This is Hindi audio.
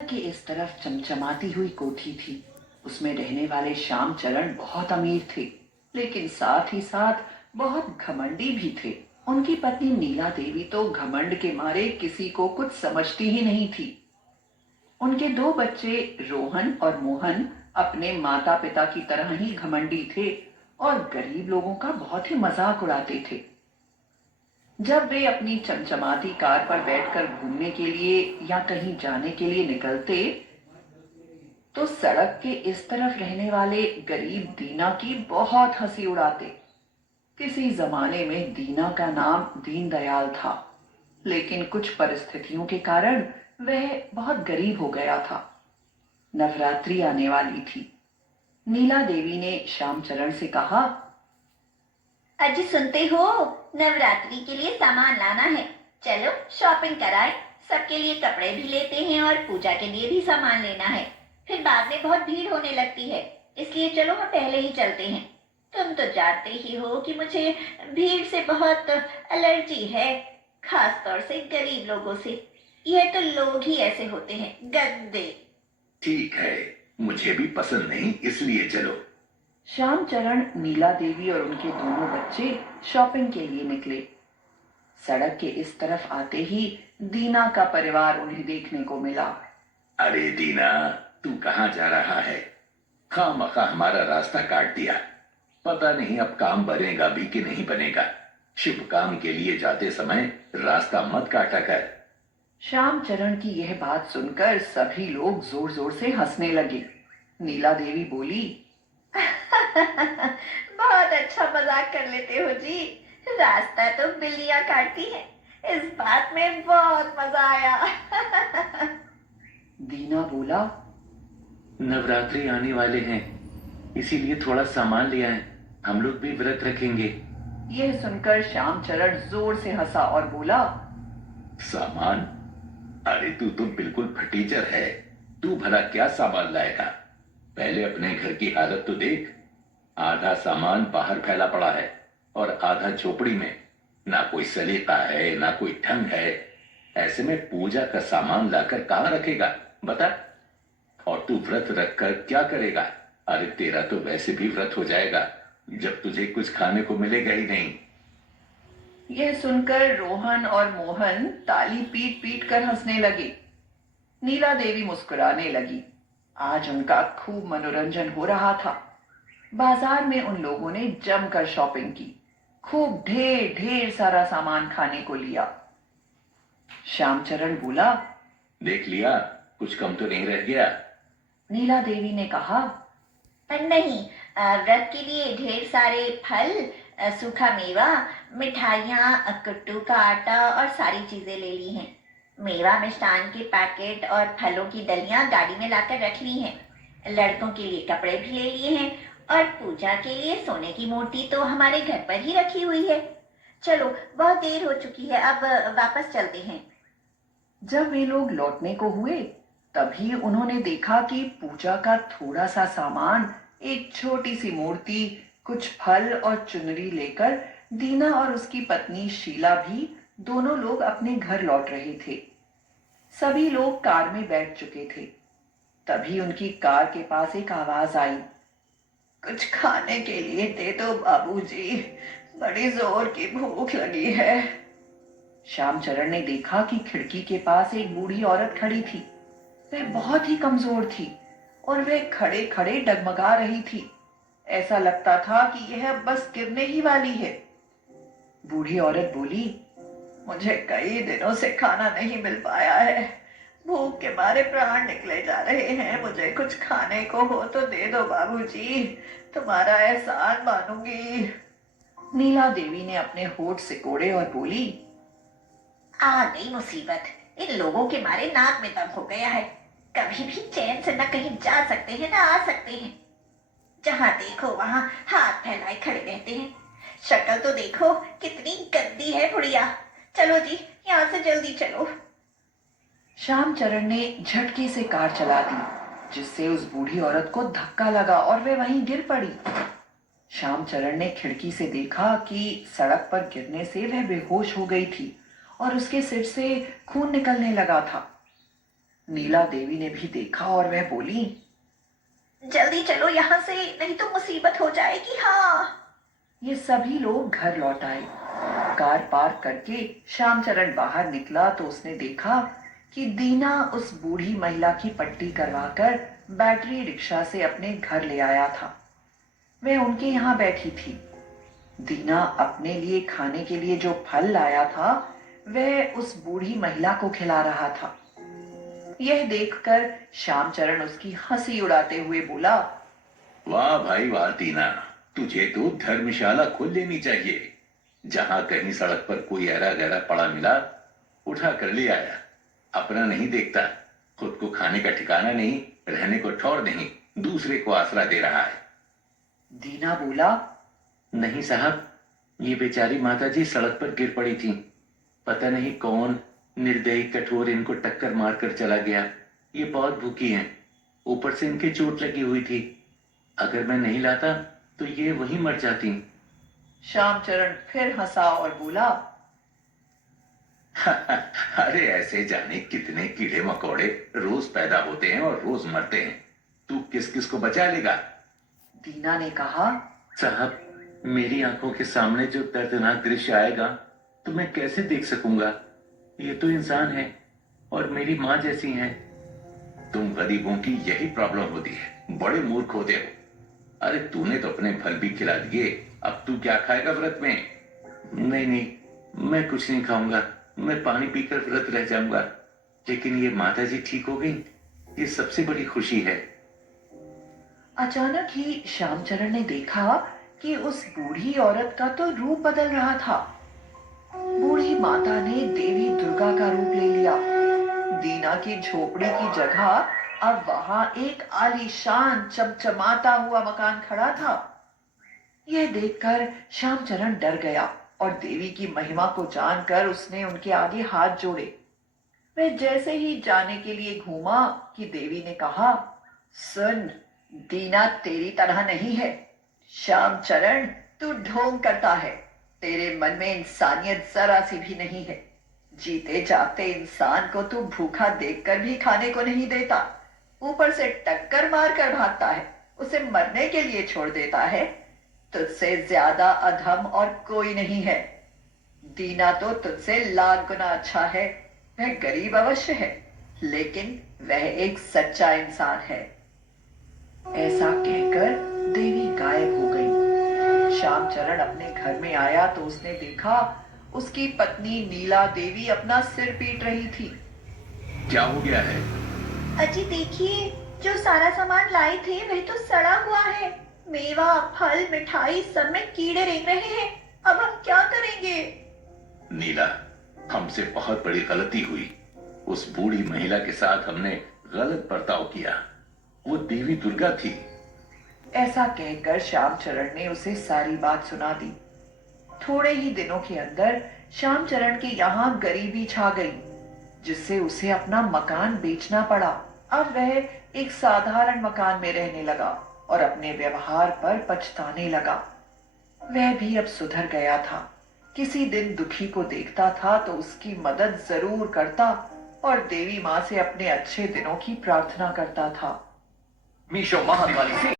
कि इस तरफ चमचमाती हुई कोठी थी। उसमें रहने वाले श्यामचरण बहुत अमीर थे, लेकिन साथ ही साथ बहुत घमंडी भी थे। उनकी पत्नी नीला देवी तो घमंड के मारे किसी को कुछ समझती ही नहीं थी। उनके दो बच्चे रोहन और मोहन अपने माता पिता की तरह ही घमंडी थे और गरीब लोगों का बहुत ही मजाक उड़ाते थे। जब वे अपनी चमचमाती कार पर बैठकर घूमने के लिए या कहीं जाने के लिए निकलते, तो सड़क के इस तरफ रहने वाले गरीब दीना की बहुत हंसी उड़ाते। किसी जमाने में दीना का नाम दीनदयाल था, लेकिन कुछ परिस्थितियों के कारण वह बहुत गरीब हो गया था। नवरात्रि आने वाली थी। नीला देवी ने श्यामचरण से कहा, अजी सुनते हो, नवरात्रि के लिए सामान लाना है। चलो शॉपिंग कराए। सबके लिए कपड़े भी लेते हैं और पूजा के लिए भी सामान लेना है। फिर बाद में बहुत भीड़ होने लगती है, इसलिए चलो हम पहले ही चलते हैं। तुम तो जानते ही हो कि मुझे भीड़ से बहुत एलर्जी है, खास तौर से गरीब लोगों से। यह तो लोग ही ऐसे होते हैं, गंदे। ठीक है, मुझे भी पसंद नहीं, इसलिए चलो। श्यामचरण, नीला देवी और उनके दोनों बच्चे शॉपिंग के लिए निकले। सड़क के इस तरफ आते ही दीना का परिवार उन्हें देखने को मिला। अरे दीना, तू कहाँ जा रहा है? खामखा हमारा रास्ता काट दिया। पता नहीं अब काम बनेगा भी कि नहीं बनेगा। शुभ काम के लिए जाते समय रास्ता मत काटा कर। श्यामचरण की यह बात सुनकर सभी लोग जोर जोर से हंसने लगे। नीला देवी बोली, बहुत अच्छा मजाक कर लेते हो जी। रास्ता तो बिल्लियां काटती है, इस बात में बहुत मजा आया। दीना बोला, नवरात्रि आने वाले हैं, इसीलिए थोड़ा सामान ले आए। हम लोग भी व्रत रखेंगे। यह सुनकर श्यामचरण जोर से हंसा और बोला, सामान? अरे तू तो बिल्कुल फटीचर है। तू भला क्या सामान लाएगा? पहले अपने घर की हालत तो देख। आधा सामान बाहर फैला पड़ा है और आधा झोपड़ी में। ना कोई सलीका है, ना कोई ढंग है। ऐसे में पूजा का सामान लाकर कहाँ रखेगा, बता? और तू व्रत रखकर क्या करेगा? अरे तेरा तो वैसे भी व्रत हो जाएगा जब तुझे कुछ खाने को मिलेगा ही नहीं। यह सुनकर रोहन और मोहन ताली पीट पीट कर हंसने लगे। नीला देवी मुस्कुराने लगी। आज उनका खूब मनोरंजन हो रहा था। बाजार में उन लोगों ने जमकर शॉपिंग की। खूब ढेर ढेर सारा सामान खाने को लिया। श्यामचरण बोला, देख लिया, कुछ कम तो नहीं रह गया? नीला देवी ने कहा, नहीं, व्रत के लिए ढेर सारे फल, सूखा मेवा, मिठाइयाँ, कुट्टू का आटा और सारी चीजें ले ली हैं। मेवा मिष्टान के पैकेट और फलों की डलियां गाड़ी में लाकर रख ली हैं। लड़कों के लिए कपड़े भी ले लिए हैं और पूजा के लिए सोने की मूर्ति तो हमारे घर पर ही रखी हुई है। चलो बहुत देर हो चुकी है, अब वापस चलते हैं। जब वे लोग लौटने को हुए, तभी उन्होंने देखा कि पूजा का थोड़ा सा सामान, एक छोटी सी मूर्ति, कुछ फल और चुनरी लेकर दीना और उसकी पत्नी शीला भी, दोनों लोग अपने घर लौट रहे थे। सभी लोग कार में बैठ चुके थे। तभी उनकी कार के पास एक आवाज आई, कुछ खाने के लिए दे दो बाबूजी, बड़ी जोर की भूख लगी है। श्यामचरण ने देखा कि खिड़की के पास एक बूढ़ी औरत खड़ी थी। वह बहुत ही कमजोर थी और वह खड़े खड़े डगमगा रही थी। ऐसा लगता था कि यह बस गिरने ही वाली है। बूढ़ी औरत बोली, मुझे कई दिनों से खाना नहीं मिल पाया है। भूख के मारे प्राण निकले जा रहे हैं। मुझे कुछ खाने को हो तो दे दो बाबूजी, तुम्हारा एहसान मानूंगी। नीला देवी ने अपने होठ सिकोड़े और बोली, आ गई मुसीबत। इन लोगों के मारे नाक में दम हो गया है। कभी भी चैन से न कहीं जा सकते हैं न आ सकते हैं। जहां देखो वहां हाथ फैलाए खड़े रहते हैं। शक्ल तो देखो कितनी गंदी है बुढ़िया। चलो जी, यहाँ से जल्दी चलो। श्यामचरण ने झटके से कार चला दी, जिससे उस बूढ़ी औरत को धक्का लगा और वे वहीं गिर पड़ी। श्यामचरण ने खिड़की से देखा कि सड़क पर गिरने से वह बेहोश हो गई थी और उसके सिर से खून निकलने लगा था। नीला देवी ने भी देखा और वह बोली, जल्दी चलो यहाँ से, नहीं तो मुसीबत हो जाएगी। हाँ। ये सभी लोग घर लौट आए। कार पार्क करके श्यामचरण बाहर निकला तो उसने देखा कि दीना उस बूढ़ी महिला की पट्टी करवाकर बैटरी रिक्शा से अपने घर ले आया था। वह उनके यहाँ बैठी थी। दीना अपने लिए खाने के लिए जो फल लाया था वह उस बूढ़ी महिला को खिला रहा था। यह देखकर श्यामचरण उसकी हंसी उड़ाते हुए बोला, वाह भाई वाह दीना, तुझे तो धर्मशाला खोल लेनी चाहिए। जहां कहीं सड़क पर कोई ऐरा गैरा पड़ा मिला, उठा कर ले आया। अपना नहीं देखता, खुद को खाने का ठिकाना नहीं, रहने को ठौर नहीं, दूसरे को आसरा दे रहा है। दीना बोला, नहीं साहब, ये बेचारी माताजी सड़क पर गिर पड़ी थी। पता नहीं कौन निर्दयी कठोर इनको टक्कर मारकर चला गया। ये बहुत भूखी हैं, ऊपर से इनके चोट लगी हुई थी। अगर मैं नहीं लाता तो ये वहीं मर जाती। श्यामचरण फिर हंसा और बोला, अरे ऐसे जाने कितने कीड़े मकोड़े रोज पैदा होते हैं और रोज मरते हैं। तू किस किस को बचा लेगा? दीना ने कहा, साहब, मेरी आंखों के सामने जो दर्दनाक दृश्य आएगा तो मैं कैसे देख सकूंगा? ये तो इंसान है और मेरी माँ जैसी हैं। तुम गरीबों की यही प्रॉब्लम होती है, बड़े मूर्ख होते हो। अरे तूने तो अपने फल भी खिला दिए, अब तू क्या खाएगा व्रत में? नहीं नहीं, मैं कुछ नहीं खाऊंगा। मैं पानी पीकर व्रत रह जाऊंगा। लेकिन ये माताजी ठीक हो गई, ये सबसे बड़ी खुशी है। अचानक ही श्यामचरण ने देखा कि उस बूढ़ी औरत का तो रूप बदल रहा था। बूढ़ी माता ने देवी दुर्गा का रूप ले लिया। दीना की झोपड़ी की जगह अब वहां एक आलीशान चमचमाता हुआ मकान खड़ा था। यह देखकर श्यामचरण डर गया और देवी की महिमा को जानकर उसने उनके आगे हाथ जोड़े। वह जैसे ही जाने के लिए घूमा कि देवी ने कहा, सुन, दीना तेरी तरह नहीं है। श्यामचरण, तू ढोंग करता है। तेरे मन में इंसानियत जरा सी भी नहीं है। जीते जागते इंसान को तू भूखा देखकर भी खाने को नहीं देता, ऊपर से टक्कर मार कर भागता है, उसे मरने के लिए छोड़ देता है। तुझसे ज्यादा अधम और कोई नहीं है। दीना तो तुझसे लाख गुना अच्छा है। वह गरीब अवश्य है, लेकिन वह एक सच्चा इंसान है। ऐसा कहकर देवी गायब हो गई। श्यामचरण अपने घर में आया तो उसने देखा उसकी पत्नी नीला देवी अपना सिर पीट रही थी। क्या हो गया है? अजी देखिए, जो सारा सामान लाए थे वह तो सड़ा हुआ है। मेवा, फल, मिठाई सब में कीड़े रेंग रहे हैं। अब हम क्या करेंगे? नीला, हमसे बहुत बड़ी गलती हुई। उस बूढ़ी महिला के साथ हमने गलत बर्ताव किया। वो देवी दुर्गा थी। ऐसा कहकर श्यामचरण ने उसे सारी बात सुना दी। थोड़े ही दिनों के अंदर श्यामचरण के यहाँ गरीबी छा गई, जिससे उसे अपना मकान बेचना पड़ा। अब वह एक साधारण मकान में रहने लगा और अपने व्यवहार पर पछताने लगा। वह भी अब सुधर गया था। किसी दिन दुखी को देखता था तो उसकी मदद जरूर करता और देवी माँ से अपने अच्छे दिनों की प्रार्थना करता था। मीशो महाकाली से